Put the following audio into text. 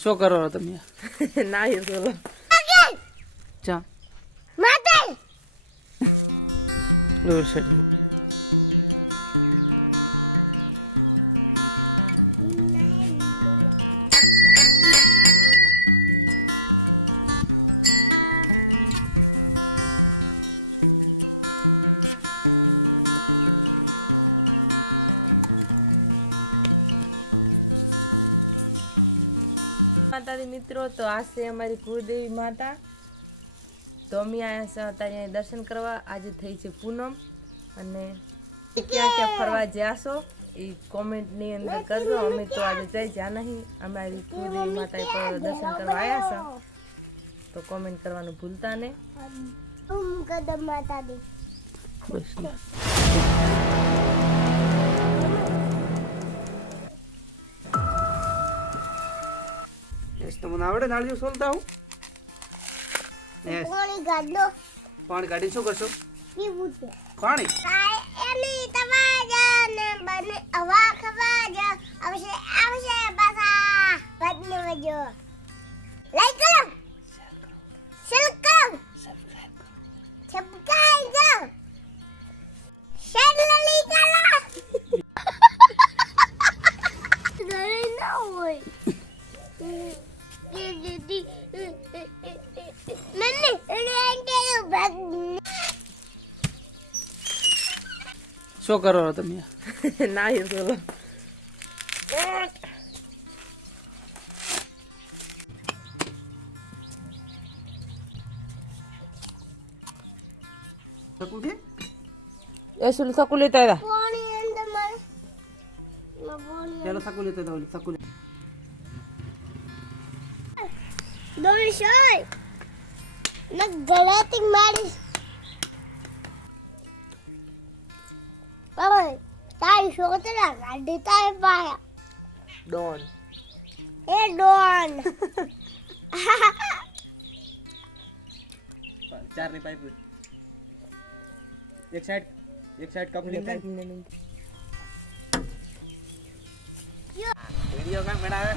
શું કરો છો તમે? ના એ બોલો ચા માતે દૂર છે. માતાજી મિત્રો, તો આ છે અમારી કુળદેવી માતા. તો અમે આવ્યા છે અત્યારે અહીં દર્શન કરવા. આજે થઈ છે પૂનમ, અને ક્યાં ક્યાં ફરવા જાશો એ કોમેન્ટની અંદર કરજો. અમે તો આજે જઈ જ્યાં નહીં, અમારી કુળદેવી માતા પર દર્શન કરવા આવ્યા છે. તો કોમેન્ટ કરવાનું ભૂલતા નહીં. કદમ માતા દી બસ તમને આવડે નાળિયો સોલતા હું? કોણી ગાડલો પાણી કાઢી શું કરશો? પીવું છે પાણી એની તમારા ને બને હવા ખવા જ આવશે આવશે પાછા બદને વજો લાઈક કરો શેર કરો સબસ્ક્રાઇબ કરો શેર લલી કરો દરે ના હોય નન્ને રેંગે ભાગ શું કરો છો તમે? ના એ બોલો શકું છે? એ સુલ સકુ લેતા હતા. પાણી અંદર મારે પાણી ચાલો શકું લેતો હતો. શકું દોડી શાય ન ગળાતી મારી બાબા તારી છોકરા ગાડી તારે પાયા ડોન એ ડોન ચાર ની પાઇપ એક સાઈડ કપલી વિડિયો કેમ બનાવે?